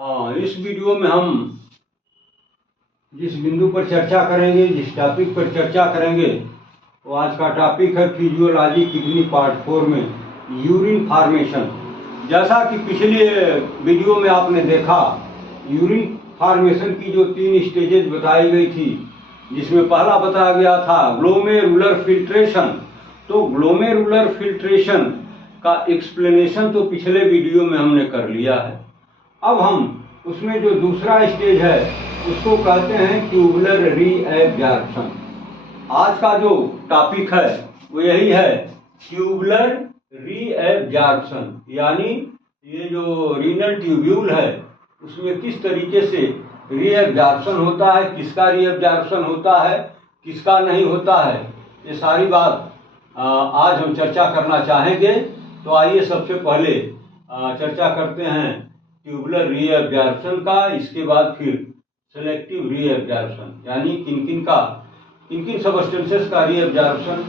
हाँ, इस वीडियो में हम जिस बिंदु पर चर्चा करेंगे, जिस टॉपिक पर चर्चा करेंगे, वो आज का टॉपिक है फिजियोलॉजी किडनी पार्ट 4 में यूरिन फॉर्मेशन। जैसा कि पिछले वीडियो में आपने देखा, यूरिन फॉर्मेशन की जो 3 स्टेजेज बताई गई थी, जिसमें पहला बताया गया था ग्लोमेरुलर फिल्ट्रेशन। तो ग्लोमेरुलर फिल्ट्रेशन का एक्सप्लेनेशन तो पिछले वीडियो में हमने कर लिया है। अब हम उसमें जो दूसरा स्टेज है उसको कहते हैं ट्यूबुलर रीएब्जॉर्प्शन। आज का जो टॉपिक है वो यही है, ट्यूबुलर रीएब्जॉर्प्शन, यानी ये जो रीनल ट्यूब्यूल है उसमें किस तरीके से रीएब्जॉर्प्शन होता है, किसका रीएब्जॉर्प्शन होता है, किसका नहीं होता है, ये सारी बात आज हम चर्चा करना चाहेंगे। तो आइए सबसे पहले चर्चा करते हैं ट्यूबुलर रीएब्जॉर्प्शन का। इसके बाद फिर सेलेक्टिव रीएब्जॉर्प्शन, यानी किन किन सबस्टेंसेस का रीएब्जॉर्प्शन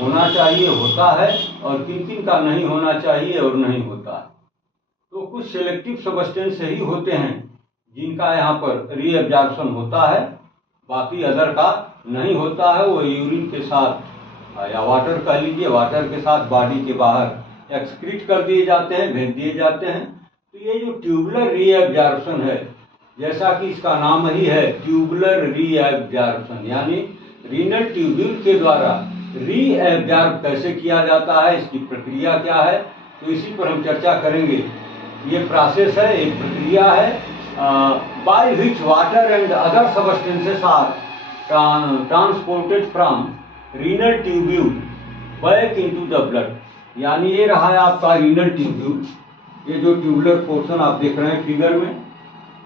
होना चाहिए, होता है, और किन का नहीं होना चाहिए और नहीं होता है। तो कुछ सेलेक्टिव सबस्टेंस ही होते हैं जिनका यहाँ पर रीएब्जॉर्प्शन होता है, बाकी अदर का नहीं होता है। वो यूरिन के साथ या वाटर कह लीजिए, वाटर के साथ बॉडी के बाहर एक्सक्रीट कर दिए जाते हैं, भेज दिए जाते हैं। तो ये जो ट्यूबुलर रीएब्जॉर्प्शन है, जैसा कि इसका नाम ही है ट्यूबुलर रीएब्जॉर्प्शन, यानी रीनल ट्यूब्यूल के द्वारा रीएब्जॉर्ब कैसे किया जाता है, इसकी प्रक्रिया क्या है, तो इसी पर हम चर्चा करेंगे। ये प्रोसेस है, एक प्रक्रिया है by which water and other substances are transported from renal tubule back into the blood. यानी ये रहा है आपका रीनल ट्यूब्यूल, ये जो ट्यूबुलर पोर्शन आप देख रहे हैं फिगर में।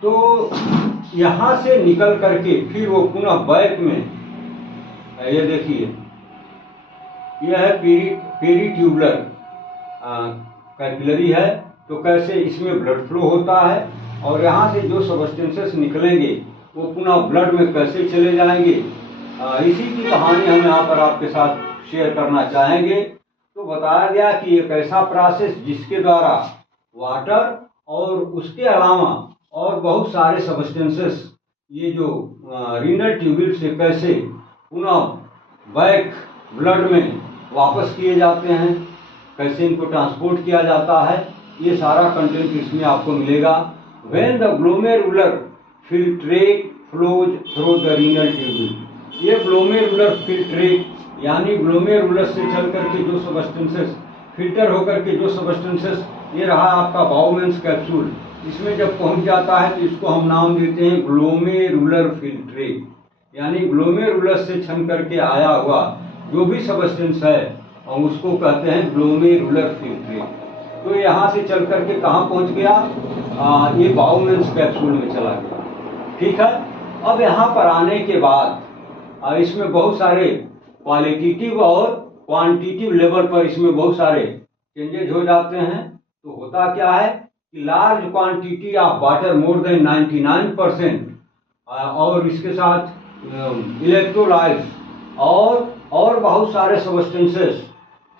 तो यहाँ से निकल करके फिर वो पुनः बैक में, ये देखिए, यह है पेरीट्यूबुलर कैपिलरी है। तो कैसे इसमें ब्लड फ्लो होता है और यहाँ से जो सबस्टेंसेस निकलेंगे वो पुनः ब्लड में कैसे चले जाएंगे, इसी की कहानी हम यहाँ पर आपके साथ शेयर करना चाहेंगे। तो बताया गया कि एक ऐसा प्रोसेस जिसके द्वारा वाटर और उसके अलावा और बहुत सारे सबस्टेंसेस ये जो रीनल ट्यूब्यूल से कैसे पुनः बैक ब्लड में वापस किए जाते हैं, कैसे इनको ट्रांसपोर्ट किया जाता है, ये सारा कंटेंट इसमें आपको मिलेगा। When the glomerular filtrate flows through the renal tubule, ये ग्लोमेरुलर फिल्ट्रेट यानी ग्लोमेरुलर से चल करके जो सबस्टेंसेस फिल्टर होकर के जो सबस्टेंसेस, ये रहा आपका बाउमेंस कैप्सूल, इसमें जब पहुंच जाता है तो इसको हम नाम देते हैं ग्लोमेरुलर फिल्ट्रेट, यानी ग्लोमेरुलर से छन करके आया हुआ जो भी सबस्टेंस है और उसको कहते हैं ग्लोमेरुलर फिल्ट्रेट। तो यहाँ से चल करके कहाँ पहुँच गया, ये बाउमेंस कैप्सूल में चला गया। ठीक है, अब यहाँ पर आने के बाद इसमें बहुत सारे क्वालिटेटिव और क्वांटिटेटिव लेवल पर इसमें बहुत सारे चेंजेज हो जाते हैं। तो होता क्या है कि large quantity of water more than 99% और इसके साथ इलेक्ट्रोलाइट्स और बहुत सारे सबस्टेंसेस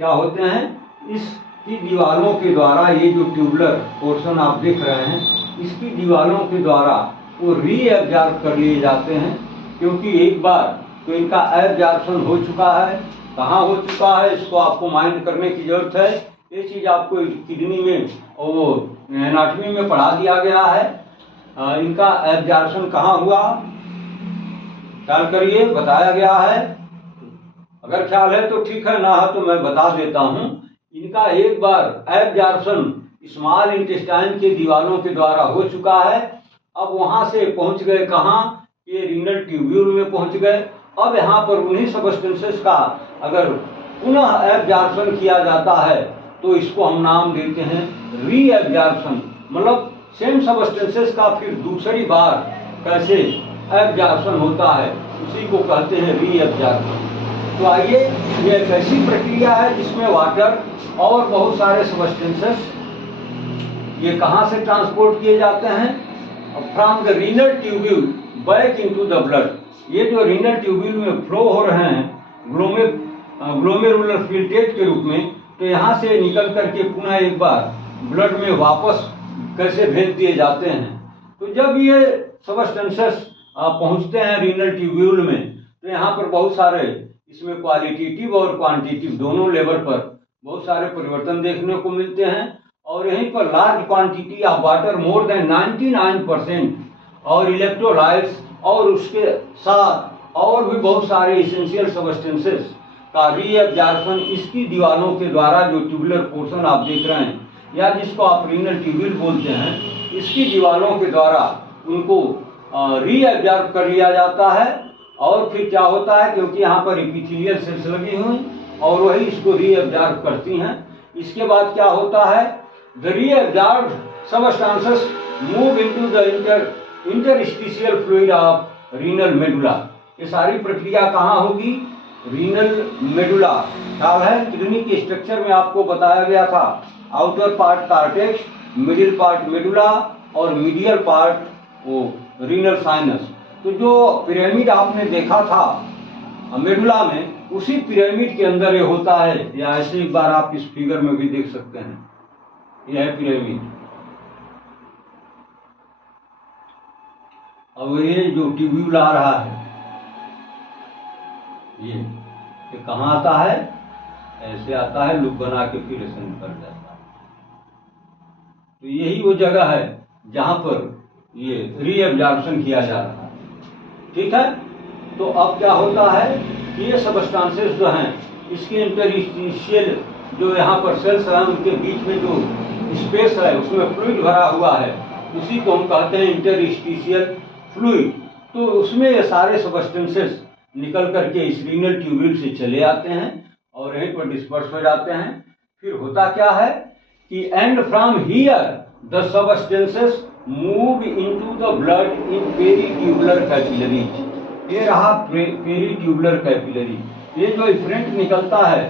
क्या होते हैं, इसकी दीवारों के द्वारा, ये जो ट्यूबुलर पोर्शन आप देख रहे हैं, इसकी दीवारों के द्वारा वो रीएब्जॉर्ब कर लिए जाते हैं। क्योंकि एक बार तो इनका एब्जॉर्प्शन हो चुका है, कहाँ हो चुका है इसको आपको माइंड करने की जरूरत है। ये चीज़ आपको किडनी में और वो एनाटॉमी में पढ़ा दिया गया है। इनका एब्जॉर्प्शन कहाँ हुआ, ख्याल करिए, बताया गया है। अगर ख्याल है तो ठीक है, ना है तो मैं बता देता हूँ। इनका एक बार एब्जॉर्प्शन स्मॉल इंटेस्टाइन के दीवारों के द्वारा हो चुका है। अब वहाँ से पहुँच गए कहाँ, ये रीनल ट्यूब्यूल में पहुँच गए। अब यहाँ पर उन्हीं सबस्टेंसेस का अगर पुनः एब्जॉर्प्शन किया जाता है तो इसको हम नाम देते हैं रीएब्जॉर्प्शन। मतलब सेम सबस्टेंसेस का फिर दूसरी बार कैसे एब्जॉर्प्शन होता है, उसी को कहते हैं रीएब्जॉर्प्शन। तो आइए, ये एक ऐसी प्रक्रिया है जिसमें वाटर और बहुत सारे सबस्टेंसेस ये कहाँ से ट्रांसपोर्ट किए जाते हैं, from the renal tubule back into the blood. ये जो रीनल ट्यूब्यूल में फ्लो हो रहे हैं ग्लोमेरुलर फिल्ट्रेट के रूप में, तो यहाँ से निकल करके पुनः एक बार ब्लड में वापस कैसे भेज दिए जाते हैं, तो जब ये सबस्टेंसेस पहुंचते हैं रीनल ट्यूब्यूल में, तो यहाँ पर बहुत सारे इसमें क्वालिटेटिव और क्वांटिटेटिव दोनों लेवल पर बहुत सारे परिवर्तन देखने को मिलते हैं। और यहीं पर large quantity of water more than 99% और इलेक्ट्रोलाइट्स और उसके साथ और भी बहुत सारे इसेंशियल सबस्टेंसेस का रीएब्जॉर्प्शन इसकी दीवारों के द्वारा, जो ट्यूबुलर पोर्शन आप देख रहे हैं या जिसको आप रीनल ट्यूब्यूल बोलते हैं, इसकी दीवारों के द्वारा उनको रीएब्जॉर्ब कर लिया जाता है। और फिर क्या होता है, क्योंकि यहाँ पर एपिथेलियल सेल्स लगी हुई और वही इसको रीएब्जॉर्ब करती हैं। इसके बाद क्या होता है, the reabsorbed substances move into the interstitial fluid of renal medulla. ये सारी प्रक्रिया कहाँ होगी, रीनल मेडुला। ख्याल है किडनी के स्ट्रक्चर में आपको बताया गया था, outer part cortex, middle part medulla और मीडियल पार्ट वो रीनल साइनस। तो जो पिरामिड आपने देखा था मेडुला में, उसी पिरामिड के अंदर ये होता है। या ऐसे एक बार आप इस फिगर में भी देख सकते हैं, यह है पिरामिड। अब ये जो ट्यूब्यूल आ रहा है ये कहाँ आता है, ऐसे आता है, लूप बना के फिर ऐसे निकल जाता है। तो यही वो जगह है जहां पर ये रीएब्जॉर्प्शन किया जा रहा है। ठीक है, तो अब क्या होता है कि ये सबस्टेंसेस जो हैं, इसके इंटरस्टिशियल जो यहाँ पर सेल्स हैं, उनके बीच में जो स्पेस है उसमें फ्लूइड भरा हुआ है, उसी को हम कहते हैं इंटरस्टिशियल फ्लूइड। तो उसमें ये सारे सबस्टेंसेस निकल करके इस रीनल ट्यूब्यूल से चले आते हैं और यहीं पर डिस्पर्स हो जाते हैं। फिर होता क्या है कि and from here the substances move into the blood in peritubular capillaries. ये रहा पेरीट्यूबुलर कैपिलरी। ये जो इफरेंट निकलता है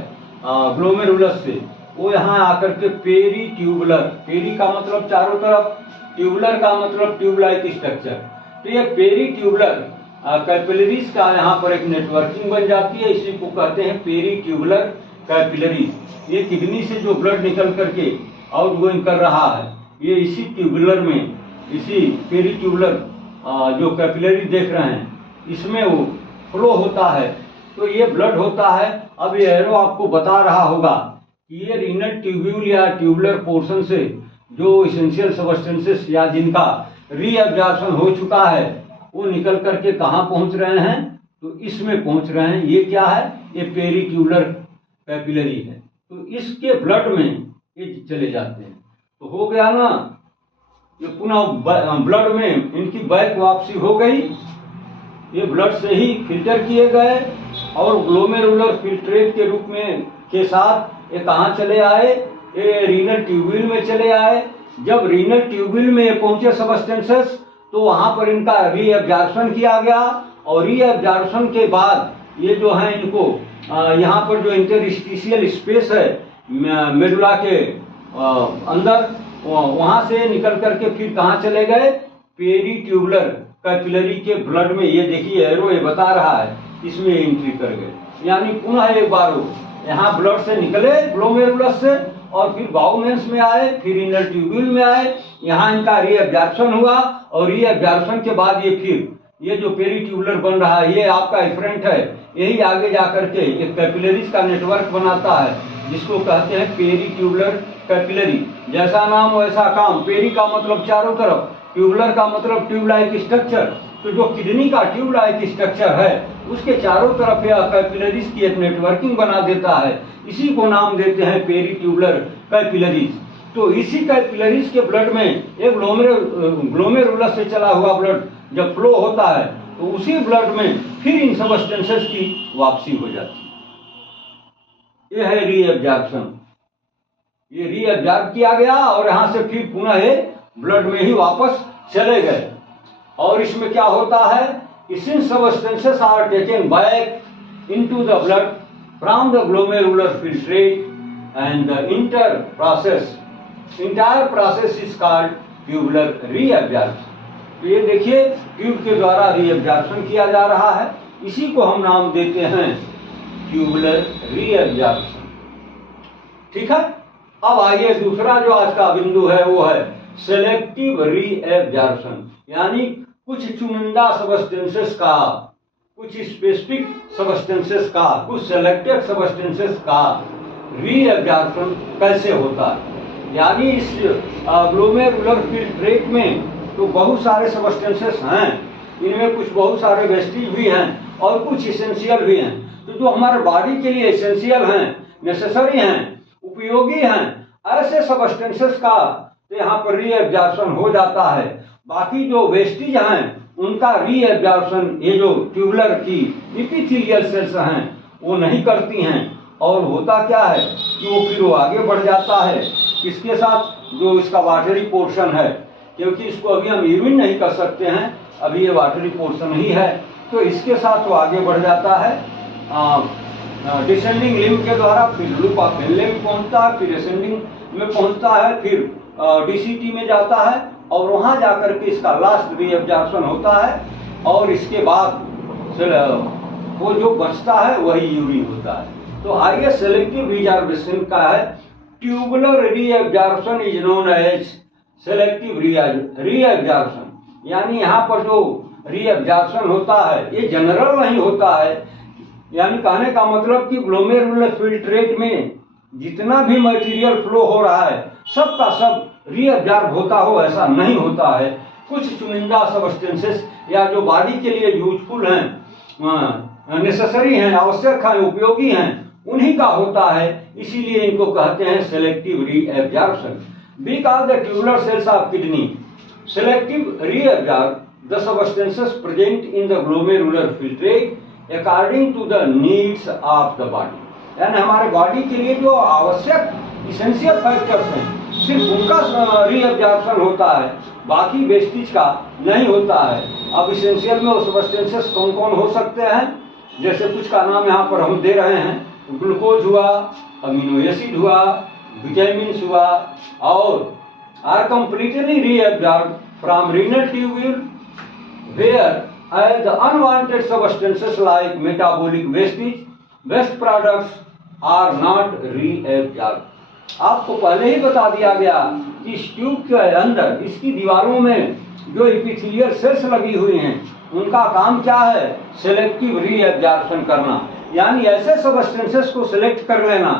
ग्लोमेरुलस से, वो यहाँ आकर के पेरीट्यूबुलर, पेरी का मतलब चारों तरफ, ट्यूबुलर का मतलब ट्यूब लाइक स्ट्रक्चर। तो ये पेरीट्यूबुलर कैपिलरीज का यहाँ पर एक नेटवर्किंग बन जाती है, इसी को कहते हैं पेरीट्यूबुलर कैपिलरीज। ये किडनी से जो ब्लड निकल करके आउटगोइंग कर रहा है, ये इसी ट्यूबुलर में, इसी पेरीट्यूबुलर जो कैपिलरी देख रहे हैं, इसमें वो फ्लो होता है। तो ये ब्लड होता है। अब ये एरो आपको बता रहा होगा कि ये रीनल ट्यूब्यूल या ट्यूबुलर पोर्शन से जो इसेंशियल सबस्टेंसेस या जिनका रीएब्जॉर्प्शन हो चुका है, वो निकल करके कहाँ पहुंच रहे हैं, तो इसमें पहुंच रहे हैं। ये क्या है, ये पेरीट्यूबुलर कैपिलरी है। तो इसके ब्लड में ये चले जाते हैं। तो हो गया ना, ये पुनः ब्लड में इनकी बैक वापसी हो गई। ये ब्लड से ही फिल्टर किए गए और ग्लोमेरुलर फिल्ट्रेट के रूप में के साथ ये कहाँ चले आए, ये रीनल ट्यूब्यूल में चले आए। जब रीनल ट्यूब्यूल में ये पहुंचे सबस्टेंसेस, तो वहां पर इनका रीएब्जॉर्प्शन किया गया और रीएब्जॉर्प्शन के बाद ये जो है इनको यहाँ पर जो इंटरस्टिशियल स्पेस है मेडुला के अंदर, वहां से निकल करके फिर कहाँ चले गए, पेरीट्यूबुलर कैपिलरी के ब्लड में। ये देखिए एरो ये बता रहा है, इसमें एंट्री कर गए। यानी पुनः एक बार वो यहाँ ब्लड से निकले ग्लोमेरुलस से और फिर बाउमेंस में आए, फिर रीनल ट्यूब्यूल में आए, यहाँ इनका रीएब्जॉर्प्शन हुआ और रीएब्जॉर्प्शन के बाद ये फिर ये जो पेरीट्यूबुलर बन रहा है, ये आपका इफरेंट है, यही आगे जाकर के एक कैपिलरीज का नेटवर्क बनाता है, जिसको कहते हैं पेरीट्यूबुलर कैपिलरी। जैसा नाम वैसा काम। पेरी का मतलब चारों तरफ, ट्यूबुलर का मतलब ट्यूब लाइक स्ट्रक्चर। तो जो किडनी का ट्यूब लाइक स्ट्रक्चर है, उसके चारों तरफ यह कैपिलरीज की एक नेटवर्किंग बना देता है। इसी को नाम देते हैं पेरीट्यूबुलर कैपिलरीज। तो इसी कैपिलरीज के ब्लड में एक ग्लोमेरुलस से चला हुआ ब्लड जब फ्लो होता है, तो उसी ब्लड में फिर इन सबस्टेंसेस की वापसी हो जाती है। यह है रीएब्जॉर्प्शन। ये रीएब्जॉर्ब किया गया और यहां से फिर पुनः ये ब्लड में ही वापस चले गए। और इसमें क्या होता है, since substances are taken back into the blood from the glomerular filtrate and the entire process is called tubular reabsorption। तो ये देखिए ट्यूब के द्वारा रीएब्जॉर्प्शन किया जा रहा है, इसी को हम नाम देते हैं ट्यूबुलर रीएब्जॉर्प्शन। ठीक है। अब आइए दूसरा जो आज का बिंदु है वो है सेलेक्टिव रीएब्जॉर्प्शन, यानी कुछ चुनिंदा सब्सटेंसेस का, कुछ स्पेसिफिक सब्सटेंसेस का, कुछ सेलेक्टेड सब्सटेंसेस का रीएब्जॉर्प्शन कैसे होता है। यानी इस ग्लोमेरुलर फिल्ट्रेट में तो बहुत सारे सब्सटेंसेस हैं, इनमें कुछ बहुत सारे वेस्टिज भी हैं और कुछ इसेंशियल भी हैं। तो जो हमारे बॉडी के लिए इसेंशियल हैं, नेसेसरी हैं, उपयोगी हैं, ऐसे सब्सटेंसेस का तो यहाँ पर रीएब्जॉर्प्शन हो जाता है। बाकी जो वेस्टिज हैं उनका रीएब्जॉर्प्शन ये जो ट्यूबुलर की एपिथेलियल सेल्स हैं वो नहीं करती हैं। और होता क्या है कि वो फिर वो आगे बढ़ जाता है इसके साथ, जो इसका वाटरी पोर्शन है, क्योंकि इसको अभी हम यूरिन नहीं कर सकते हैं, अभी ये वाटरी पोर्शन ही है, तो इसके साथ वो आगे बढ़ जाता है डिसेंडिंग लिम्फ के द्वारा, फिर लूप ऑफ हेनले में पहुंचता है, फिर असेंडिंग में पहुंचता है, फिर डीसीटी में जाता है और वहां जाकर के इसका लास्ट रीएब्जॉर्प्शन होता है। और इसके बाद वो जो बचता है वही यूरिन होता है। तो आइए सेलेक्टिव रीएब्जॉर्प्शन का है, tubular reabsorption is known as selective reabsorption. यानी यहाँ पर जो रीएब्जॉर्प्शन होता है ये जनरल नहीं होता है, यानी कहने का मतलब कि ग्लोमेरुलर फिल्ट्रेट में जितना भी मटेरियल फ्लो हो रहा है सब का सब रीअब्जॉर्ब होता हो ऐसा नहीं होता है। कुछ चुनिंदा सब्सटेंसेस या जो बॉडी के लिए यूजफुल हैं, नेसेसरी हैं, आवश्यक हैं, उपयोगी हैं, उन्हीं का होता है, इसीलिए इनको कहते हैं selective reabsorption. Because the tubular cells of kidney selective reabsorb the substances present in the glomerular filtrate according to the needs of the body. यानी हमारे बॉडी के लिए जो आवश्यक इसेंशियल फैक्टर्स हैं सिर्फ उनका रीअब्जॉर्प्शन होता है, बाकी वेस्टिज का नहीं होता है। अब इसेंशियल में वो सब्सटेंसेस कौन कौन हो सकते हैं, जैसे कुछ का नाम यहाँ पर हम दे रहे हैं, ग्लूकोज हुआ, अमीनो एसिड हुआ, विटामिन्स हुआ, और are completely reabsorb from renal tubule where as the unwanted substances like metabolic wastage, waste products are not reabsorbed। आपको पहले ही बता दिया गया कि इस ट्यूब के अंदर इसकी दीवारों में जो एपिथेलियल सेल्स लगी हुई हैं उनका काम क्या है, सेलेक्टिव रीअब्जॉर्प्शन करना, यानी ऐसे सब्सटेंसेस को सिलेक्ट कर लेना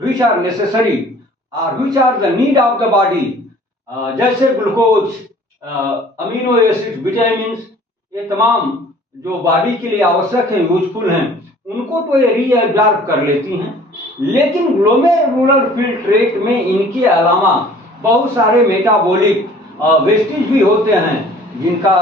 which are necessary or which are the need of the body, जैसे ग्लूकोज, अमीनो एसिड, विटामिन्स, ये तमाम जो बॉडी के लिए आवश्यक हैं, यूजफुल हैं, उनको तो ये रीअब्जॉर्ब कर लेती हैं। लेकिन ग्लोमेरुलर फिल्ट्रेट में इनके अलावा बहुत सारे मेटाबॉलिक वेस्टेज भी होते हैं जिनका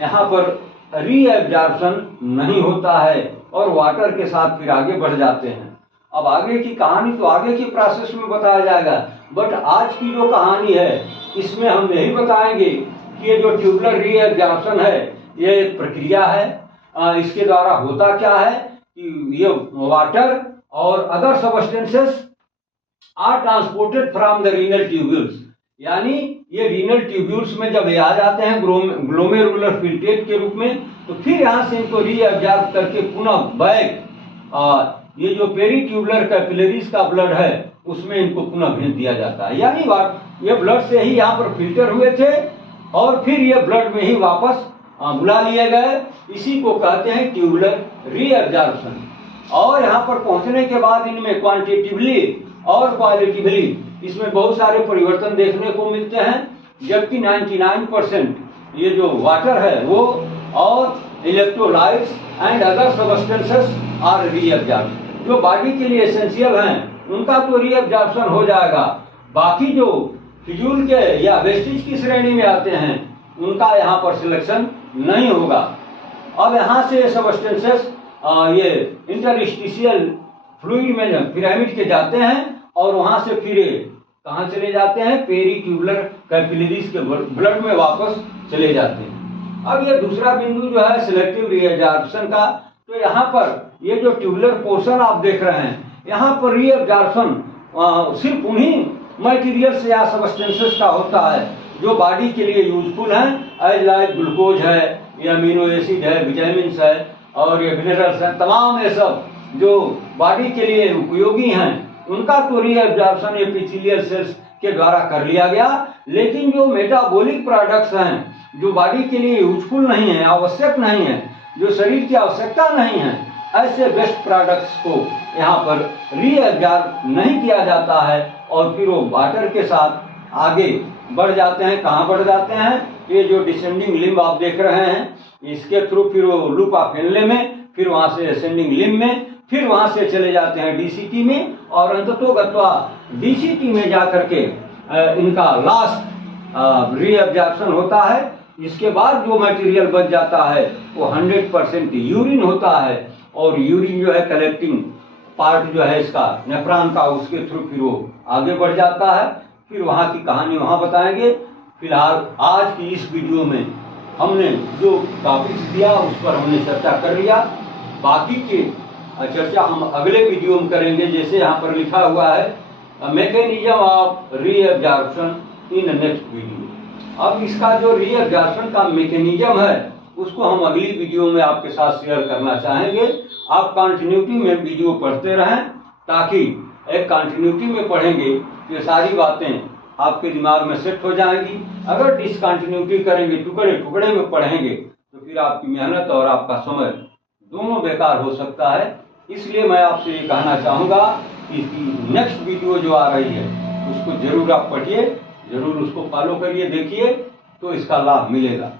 यहाँ पर रीअब्जॉर्प्शन नहीं होता है और वाटर के साथ फिर आगे बढ़ जाते हैं। अब आगे की कहानी तो आगे की प्रोसेस में बताया जाएगा, बट आज की जो कहानी है इसमें हम यही बताएंगे कि ये जो ट्यूबुलर रीअब्जॉर्प्शन है ये एक प्रक्रिया है। इसके द्वारा होता क्या है कि ये वाटर और other substances are transported from the renal tubules, यानी ये रीनल ट्यूब्यूल्स में जब ये आ जाते हैं ग्लोमेरुलर फिल्ट्रेट के रूप में, तो फिर यहाँ से इनको रीअब्जॉर्ब करके पुनः बैक ये जो पेरीट्यूबुलर कैपिलरीज का ब्लड है उसमें इनको पुनः भेज दिया जाता है। यानी ये ब्लड से ही यहाँ पर फिल्टर हुए थे और फिर ये ब्लड में ही वापस बुला लिए गए, इसी को कहते हैं ट्यूबुलर रीअब्जॉर्प्शन। और यहाँ पर पहुंचने के बाद इनमें क्वांटिटिवली और क्वालिटिवली इसमें बहुत सारे परिवर्तन देखने को मिलते हैं, जबकि 99% ये जो वाटर है वो और electrolytes and other substances are reabsorb. जो बॉडी के लिए एसेंशियल हैं उनका तो रीअब्जॉर्प्शन हो जाएगा, बाकी जो फिजूल के या वेस्टेज की श्रेणी में आते हैं उनका यहाँ पर सिलेक्शन नहीं होगा। अब यहाँ से सब्सटेंसेस ये इंटरस्टिशियल फ्लूइड में पिरामिड के जाते हैं और वहां से फिर कहाँ चले जाते हैं, पेरीट्यूबुलर कैपिलरीज के ब्लड में वापस चले जाते हैं। अब ये दूसरा बिंदु जो है सिलेक्टिव रीअब्जॉर्प्शन का, तो यहाँ पर ये जो ट्यूबुलर पोर्शन आप देख रहे हैं यहाँ पर रीअब्जॉर्प्शन सिर्फ उन्हीं मटेरियल्स या सब्सटेंसेस का होता है जो बॉडी के लिए यूजफुल हैं, एज लाइक ग्लूकोज है, ये अमीनो एसिड है, विटामिन्स है और ये मिनरल्स हैं, तमाम ये सब जो बॉडी के लिए उपयोगी हैं उनका तो रीअब्जॉर्प्शन एपिथेलियल सेल्स के द्वारा कर लिया गया। लेकिन जो मेटाबॉलिक प्रोडक्ट्स हैं, जो बॉडी के लिए यूजफुल नहीं है, आवश्यक नहीं है, जो शरीर की आवश्यकता नहीं है, ऐसे वेस्ट प्रोडक्ट्स को यहाँ पर रीअब्जॉर्ब नहीं किया जाता है और फिर वो वाटर के साथ आगे बढ़ जाते हैं। कहाँ बढ़ जाते हैं? ये जो डिसेंडिंग लिम्ब आप देख रहे हैं, इसके थ्रू फिर वो लूप ऑफ हेनले में, फिर वहाँ से असेंडिंग लिम्ब में, फिर वहाँ से चले जाते हैं डीसीटी में और अंततोगत्वा डीसीटी में जाकर के इनका लास्ट रीअब्जॉर्प्शन होता है। इसके बाद जो मटेरियल बच जाता है वो 100% यूरिन होता है और यूरिन जो है कलेक्टिंग पार्ट जो है इसका नेफ्रॉन का, उसके थ्रू फिर वो आगे बढ़ जाता है। फिर वहाँ की कहानी वहाँ बताएंगे। फिलहाल आज की इस वीडियो में हमने जो टॉपिक्स दिया उस पर हमने चर्चा कर लिया। बाकी की चर्चा हम अगले वीडियो में करेंगे। जैसे यहाँ पर लिखा हुआ है mechanism of reabsorption in next video. अब इसका जो रीअब्जॉर्प्शन का मैकेनिज्म है उसको हम अगली वीडियो में आपके साथ शेयर करना चाहेंगे। आप कंटिन्यूटी में वीडियो पढ़ते रहें, ताकि एक कंटिन्यूटी में पढ़ेंगे ये सारी बातें आपके दिमाग में सेट हो जाएंगी। अगर डिसकंटिन्यूटी करेंगे, टुकड़े टुकड़े में पढ़ेंगे, तो फिर आपकी मेहनत और आपका समय दोनों बेकार हो सकता है। इसलिए मैं आपसे ये कहना चाहूँगा कि नेक्स्ट वीडियो जो आ रही है उसको जरूर आप पढ़िए, जरूर उसको फॉलो करिए, देखिए, तो इसका लाभ मिलेगा।